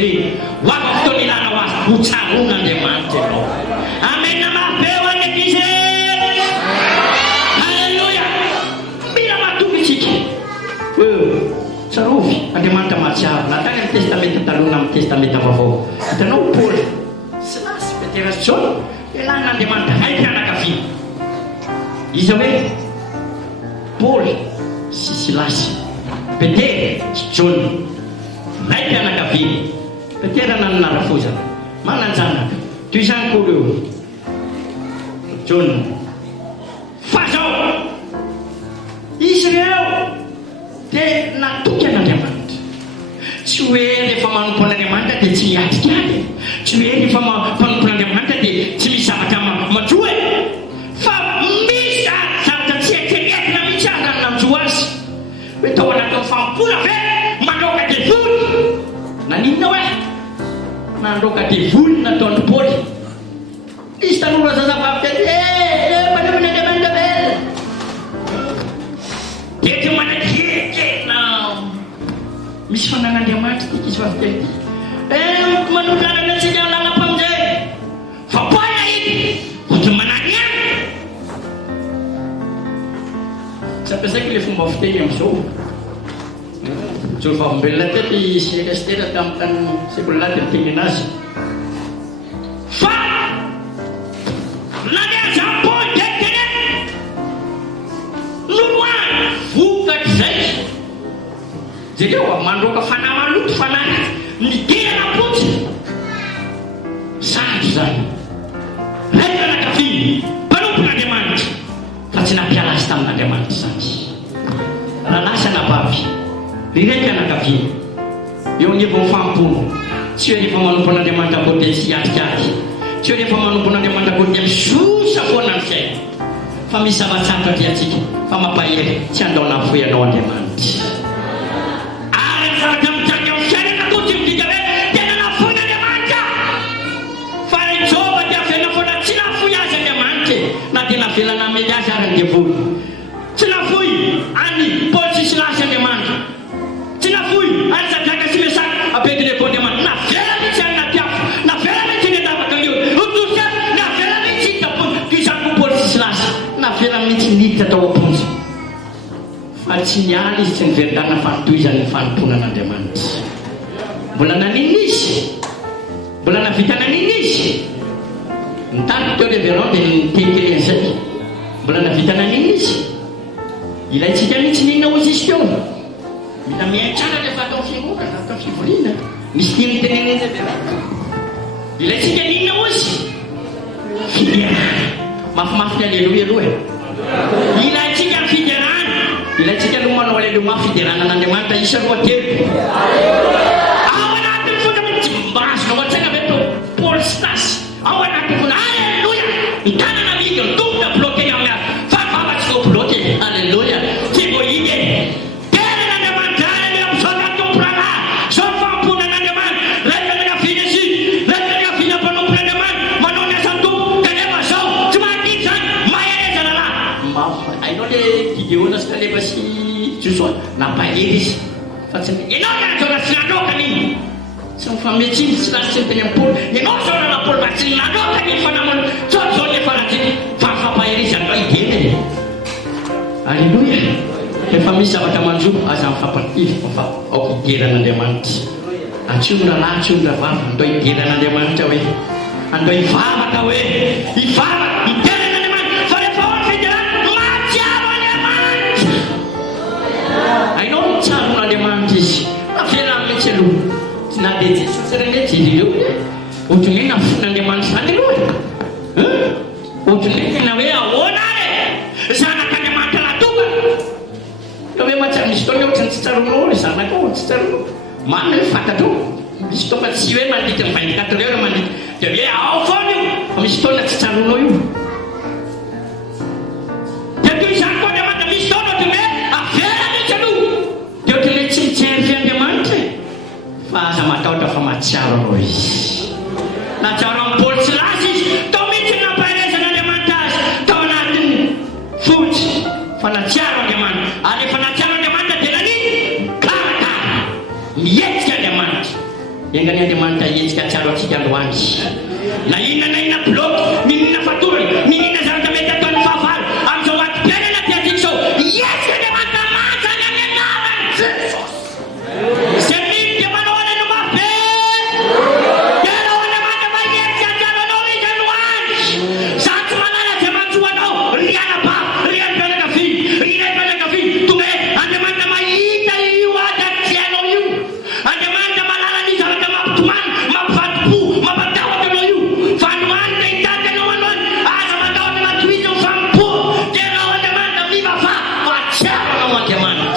reny ho avy fotoana ilana ho azy hotsaron'Andriamanitra ianao. Amen. Mafeo any ankizy. Halleluja. Mila matoky isika. Tsarovy Andriamanitra mahatsiaro. Natany amin'ny testamenta taloha amin'ny testamenta vaovao. Hitanao Paoly, Silasy, Petera sy Jaona ilan'Andriamanitra hay mpianakavia. Izy hoe Paoly sy Silasy, Petera sy Jaona hay mpianakavia. Petera nananara fozana mananjanaka toy izany koa reo Jaona. Fa zao izy ireo dia natoky an'Andriamanitra. Tsy hoe rehefa manompo an'Andriamanitra dia tsy miatrikady, tsy hoe rehefa manompo an'Andriamanitra dia tsy misy zavatra majoe, fa misy zavatra tsy haikenetina mihitsy azy nanjo azy. Hoe tao anatin'ny fampona ve mandroaka devoly. Naninona hoe nandroaka devoly nataon'ny Paoly. Izy tanora zazavavy manomana Andriamanitra ve dia tsy manakekena. Misy fanan'Andriamanitra tika izy vaviteny manompo lalana antsika lanampamonjay fa boina iny ohatry manany any. Tsy ampiasaiko ilay fomba fiteny amin'izao. Jovavolombelona tety sy ekastera tamin'ny tany sekoly laty miteny anazy. Fa nandeha Japon dekene noloany vokatra zay. Jereo mandroaka fanahy maloto fanahy nigerana potsy. Sandro zany ray mpianakavia mpanompon'Andriamanitra fa tsy nampiala azy tamin'Andriamanitra zany. Raha lasa nabavy iray mpianakavia eo anevo mifampono. Tsy hoe rehefa manompo an'Andriamanitra koa dia tsy atrikady, tsy hoe rehefa manompo an'Andriamanitra koa dia misosa foana ny fiaina. Fa misy zava-tsarotra dia antsika fa mampahery tsy andao nafoy anao Andriamanitra. Ary zavatra mitranga amin'ny fiainana koa tsy midika hoe tena nafoy n'Andriamanitra. Fa Jehova dia avena foana tsy nafoy azy Andriamanitra na dia navelana amely azy ary ny devoly. Tsy nafoy any Paoly sy Silasy Andriamanitra. Tsy nafoy any Sadraka sy Mesaka Abednego Andriamanitra. Navela mihitsy any napiafo, navela mihitsy ny andavaka an'io Joseph, navela mihitsy hitampony toy izany koa Paoly sy Silasy, navela mihitsy niditra tao am-ponja. Fa tsy nialy izy tsy niveridana fanotoizany ny fanomponan'Andriamanitra. Mbola nanino izy, mbola navita nanino izy. Nitany teo reverand dia nitehikeleny izay. Mbola navita nanino izy. Ilaitsika mihitsy ninona ozy izy teo. Mila miaitsara rehefa atao fiangonana, atao fivoriana. Misy tia miteneneny reverand. Ilaitsika ninona ozy. Fiderana. Mafimafy ny aleloia aloha e. Ilaitsika ny fiderana. Ilaitsika aloha manao aleloia fiderana n'Andriamanitra isa roa telo. Ao anatin'ny fona tsy mbazonao an-tsaina ve tao Paoly sy Silasy. Ao anatin'ny fona aleloia. Ny tanana mihidy ny tongotra bloqué amin'ny azy. Fa vava tsy voa bloqué. Aleloia. Tsy voa hidy e. Tena n'Andriamanitra aleloia misaotra ny tomporana. Sao fampona n'Andriamanitra. Ray mpianakaviana sy ray mpianakaviana mpanompon'Andriamanitra. Manao ny asan'ny tompo. Kanefa zao tsy mahakidy zany. Mahery zalalahy. Hainao le Gideona sy Kaleba sy Joshua nampahery izy. Fa tsy ianao nanjona sy nandrokany iny. Tsy mifametsiny tsy lasy tsy miteny amin'ny Paoly. Ianao zao nana Paoly fa tsy nandrokany iny fa namana tsao zao nefa rahatsiny fa fampahery izy andao ideny. Aleloia. Rehefa misy zavatra manjo aza mifampativy fa aoko hideran'Andriamanitra. Antsonona lahy antsonona vava andao hideran'Andriamanitra hoe andao hivavaka hoe hivavaka hideran'Andriamanitra fa rehefa ao ny fiderana mahatsiaro Andriamanitra. Hainao mitsaron'Andriamanitra izy navela mihitsy aloha. Tsy na dia Jesosy tsirainery jery ireo ohatry ny hoe nafon'Andriamanitra zany aloha. Ohatry ny hoe tena hoe ahoana ary zanak'Andriamanitra natoka. Ka hoe mahatsiaro misy fotoana ohatry ny tsy tsaronao ry zanaka ao tsy tsaronao. Mamy hoe fantatrao. Misy fotoana tsy hoe mandritra ny 24 heures mandritra. Dia hoe ao foana io. Fa misy fotoana tsy tsaronao io. Dia toy izany koa Andriamanitra misy fotoana ohatry ny hoe avela mihitsy aloha. Dia ohatry ny hoe tsy mitservy Andriamanitra. Fa aza matahotra fa mahatsiaro anao izy. Nahatsiaro amin'ny Paoly sy Silasy izy. Tao mihitsy nampaherezan'Andriamanitra azy. Tao anatin'ny fotsy. Fa nahatsiaro Andriamanitra. Ary efa nahatsiaro Andriamanitra dia nanino? Karakara. Mihetsika Andriamanitra. Yang Andriamanitra hetsika atsiaro antsika androany. Na inona bloky, minina fatorana, minina zavatra mety ataon'ny fahavalo amin'izao matim-piainana ty atsika zao. Hetsika Andriamanitra manja ny anaran'i Jesosy. Zay mino dia manao anao mabe. Dia anao Andriamanitra mahetsika atsiaro anao izy androany. Za tsy manala dia mantsoa anao. Ry anabavy, ry animpianakavy, ry raim-pianakavy, tonga hoe Andriamanitra mahita io ady atianao io. Andriamanitra malala ny zavatra mampitomany, mampivadi-po, mampatahotra anao io. Fa androany dia hitady anao anoany, aza matahotra matohizo ny fampo. Dia anao Andriamanitra mivava, fa atsiaro anao Andriamanitra.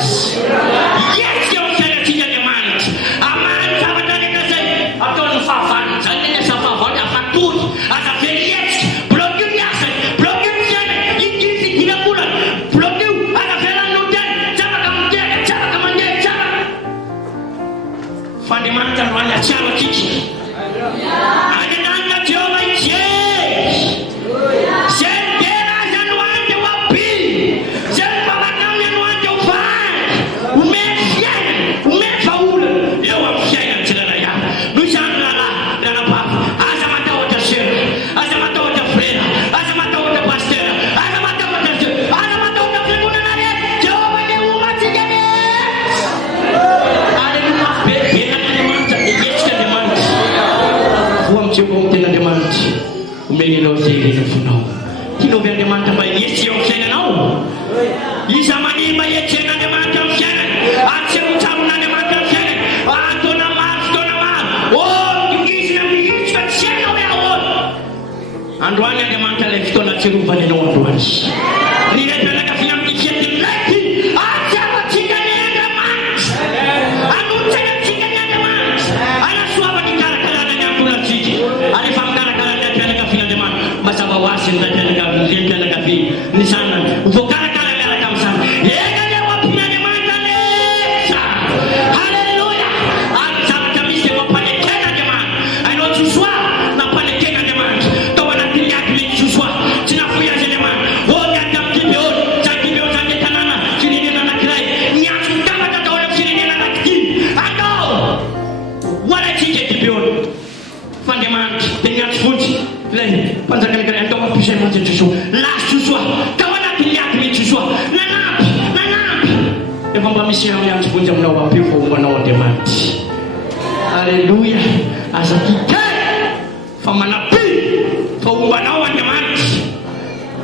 Hetsika ao fiainantsika Andriamanitra. Amany zavatra rehetra zay ataon'ny fahavalony. Zany ny asa fahavalony afatory, aza very hetsika. Bloqueo ny asany, bloqueo ny fiainany, indimy fidinam-bolany, bloqueo aza veran'ny hotely, tsy afaka miteka, tsy afaka mandeha, tsy afaka. Fa Andriamanitra androany atsiaro atsika. Andriamanitra Jehova ijery. Zay mitera azy androany dia ho ampy. Zay mipavataminy androany dia ho valy. Omeny fiainany, omeny vaolana eo amin'ny fiainany tsirairay avy. Noho izany ranabavy, aza matahotra sera, aza matahotra frera, aza matahotra pastera, aza matahotra Jehova, aza matahotra fiangonana rehetra. Jehova dia omatsika rehetra. Aleluia. Ben'Andriamanitra, dia hetsika Andriamanitra. Voa amin'ny Jehova amin'ny ten'Andriamanitra. Omeny anao zay rehetra fonao. Tianao ve Andriamanitra mba hetsika eo amin'ny fiainanao? Iza manimba hetsika Andriamanitra amin'ny fiainany. Atserotsavon'Andriamanitra amin'ny fiainany. Ataona maro, fotoana maro. Izina mihitsika tsy hainao hoe ahoana. Androany Andriamanitra ilay fotoana atserovany ianao androany. Ny raim-pianakaviana amin'ny fiatin'ilay atserotsika ny Andriamanitra. Anotsainantsika ny Andriamanitra. Anasoavany karakarana ny antonantsika. Alefa mikarakara ny raim-pianakavian'Andriamanitra. Mazava ho azy ny raim-pianakaviana ny zanany. Voakarakara miaraka amin'ny zanany. Ega leo ampian'Andriamanitra netra. Halleluia. Ary zavatra misy dia mampanekena Andriamanitra. Hainao Josoa nampanekena Andriamanitra. Tao anatin'ny aky mety Josoa. Tsy nafoy azy Andriamanitra. Niady amin'ny Gibeon. Zany Gibeon zany ny tanàna firenena anankiray. Niantso mitambatra tao amin'ny firenena anankidimy. Andao ho alaitsika Gibeon. Fa Andriamanitra dia niantso fotsy ilay mpanjakana iray atao mampisay mantsy Josoa. Lasy Josoa tao anatin'ny aky mety Josoa. Nanampy. Efa mba misy miantso fotsy aminao ampio fa hombanao Andriamanitra. Alleluia. Aza tikay fa manampy fa hombanao Andriamanitra.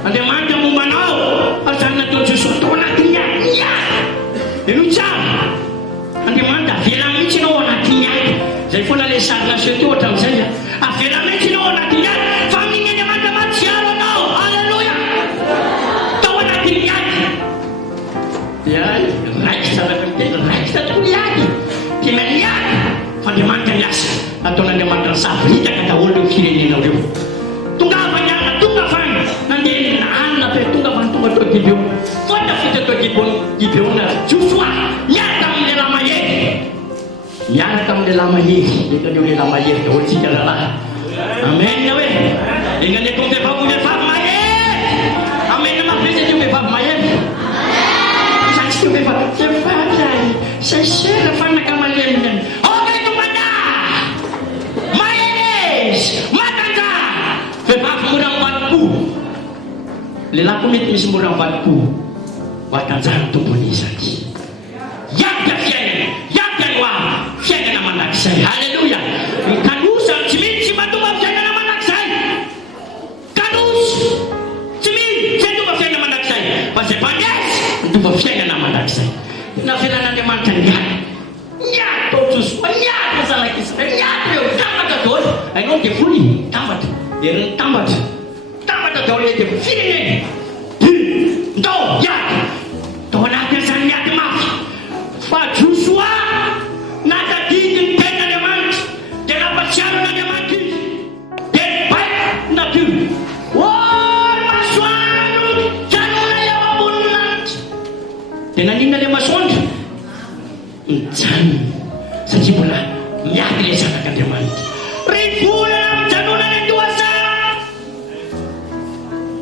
Andriamanitra mombanao. Azany natao Josoa tao anatin'ny aky. Eno tsara. Andriamanitra avela mihitsy anao anatin'ny aky. Zay foana ilay sarina seho teo hatramin'izay. Avela mihitsy anao anatin'ny aky. Fa amin'iny Andriamanitra matsiaro anao. Alleluia. Tao anatin'ny aky. Dia raikitra raikitra raikitra tokoa ny aky. Tena ny aky. Fa Andriamanitra miasa. Ataon'Andriamanitra savitaka daholo eo firenenao eo. Tonga avany ana, tonga avany. Nandeha anina pe tonga avany tonga tao Gibeon. Fota fita tao Gibeon Josoa miaraka amin'ny lehilahy mahery. Miaraka amin'ny lehilahy mahery. Ekan'io lehilahy mahery daholo tsika lalahy. Amen hoe. Enganeko amin'ny vehivavy mahery. Amen mapesy io vehivavy mahery. Satsy io vehivavy ay. Sesera fanaka malemina. Okay tumanda. Mahery. Matanda. Vehivavy mora mivadi-po. Lehilahy koa mety misy mora mivadi-po. Vatanjara tompony izany. Yapika fiainana. Yapika ny hoavy. Fiainana manakizay. Halleluia. Kanosa tsy mitsy mahatonga fiainana manakizay. Kanosa tsy mitsy mahatonga fiainana manakizay. Fa zay mpanyazy mahatonga fiainana manakizay. Navelan'Andriamanitra niady. Niady tao Josoa. Niady zanak'Israely. Niady eo. Tambatra daholo. Hainao dia voly. Tambatra. Ery tambatra. Tambatra daholo dia firenena. Ndao niady. Tao anatin'izany niady mafy. Fa Josoa natadidy ny ten'Andriamanitra. Dia nampatsiaro n'Andriamanitra izy. Dia nibaiko natiora. Masoandro janona eo ambony lanitra. Dia naninona ilay masoandro? Mijanona. Satria mbola miady ilay zanak'Andriamanitra. Ry volana mijanona ny Toasa.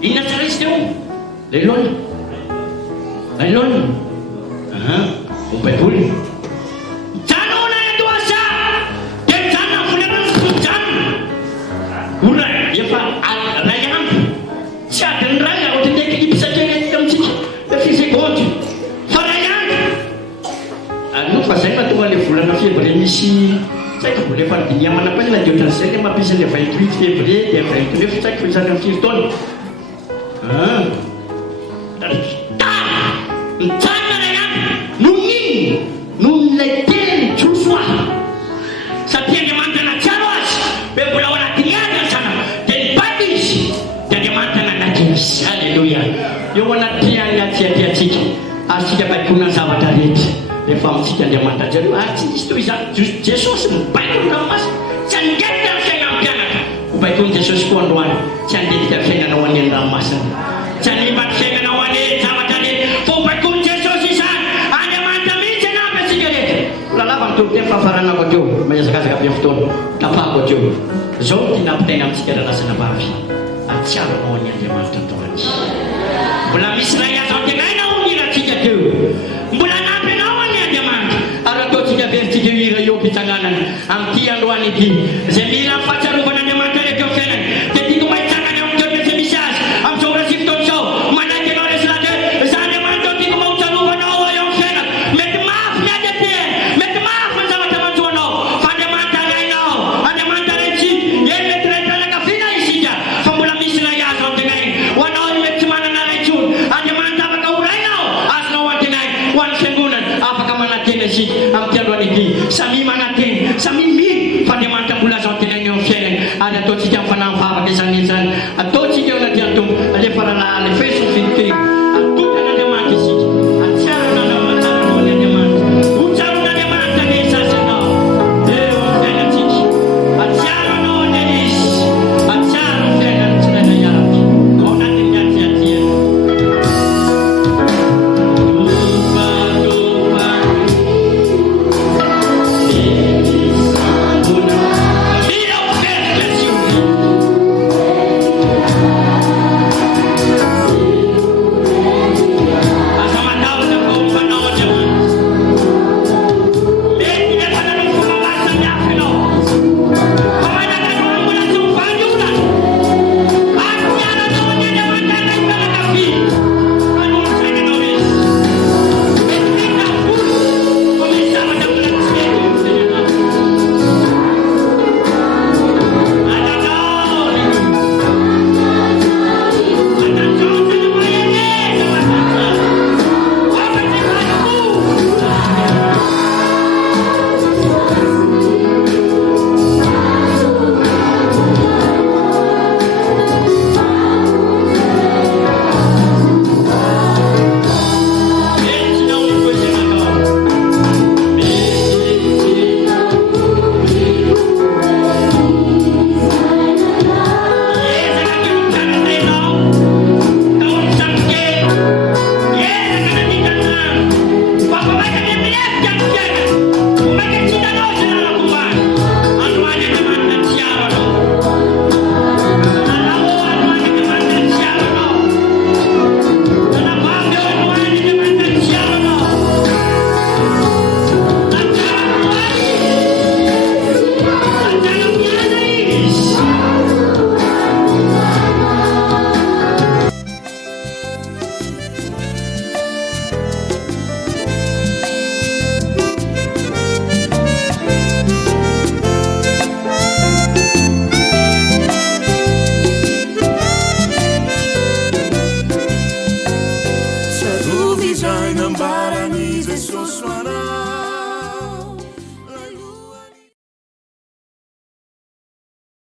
Inona tsara izy teo? Lelona. Lelona. Ho baiboly. Janona ny Toasa. Dia mijanona tonga le volana février misy tsaiko vola efa dinia manapahela de ohatran'izay le mampisy le 28 février dia 29 tsaiko izany amin'ny firy taona mitsanana ihany noho n'iny noho n'ilay teny troso ahy satria Andriamanitra natsiaro azy be mbola ao anatiny any asana dia nibady izy dia Andriamanitra nanatry izy. Alleluia. Eo anaty any atiatiatsika arytsika baikona zavatra rehetra rehefa amintsika Andriamanitra jareo ary tsy misy toy izany Jesosy mibaiko ny ranomasina tsy handetika ny fiaina amin'ny mpianatra ho baikony Jesosy koa androany tsy handetika fiainanao any an-dranomasina tsy hanimbatry fiainanao any zavatra rehetra fa ho baikony Jesosy izany Andriamanitra mihitsy anampy atsika rehetra. Lalava mitoboteny fahafaranako akeo mahazakazaka be fotoana tapako akeo zao ty nampitaina amintsika ralasana vavy atsiaronao any Andriamanitra androany mbola misy ray azantenaina ho niratsika teo mbola nampy anao any Andriamanitra ary ataotsika veritsika hira eo mpitsanganana amin'ity androany ity zay mila fahatsiarovana Andriamanitra rehetra eo fiainany dia tiako mahitsangana eo am'teo rehetra misy azy amin'izao rasy fotoana izao manaiky anao resilate za Andriamanitra eo tiako mahotsarovanaao eo amin'ny fiainako mety mafy ny ady aty mety mafy ny zavatra manjoanao fa Andriamanitra rainao Andriamanitra raitsy e mety ray mpianakaviana isika fa mbola misy ray azo antenainy ho anao mety tsy manana raitsony Andriamanitra afaka ho rainao azonao antenainy ho an'ny fiangonana afaka manantena isika amin'ny androany ity samy manantena samy